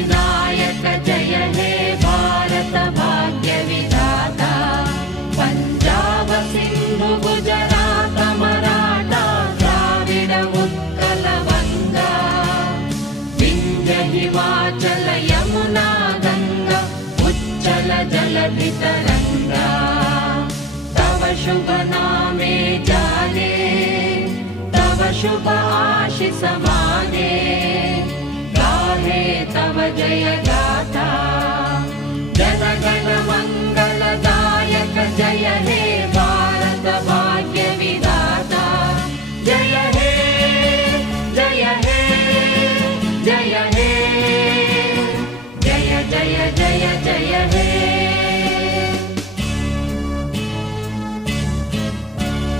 सिद्धिविनायक जय हे भारत भाग्य विधाता पंजाब सिंधु गुजरात मराठा द्राविड उत्कल गंगा विंध्य हिमाचल यमुना गंगा उच्चल जलधि तरंगा तव शुभ नामे जाने तव शुभ आशीष माने गाहे तव जय गाथा जन गण मंगलदायक जय हे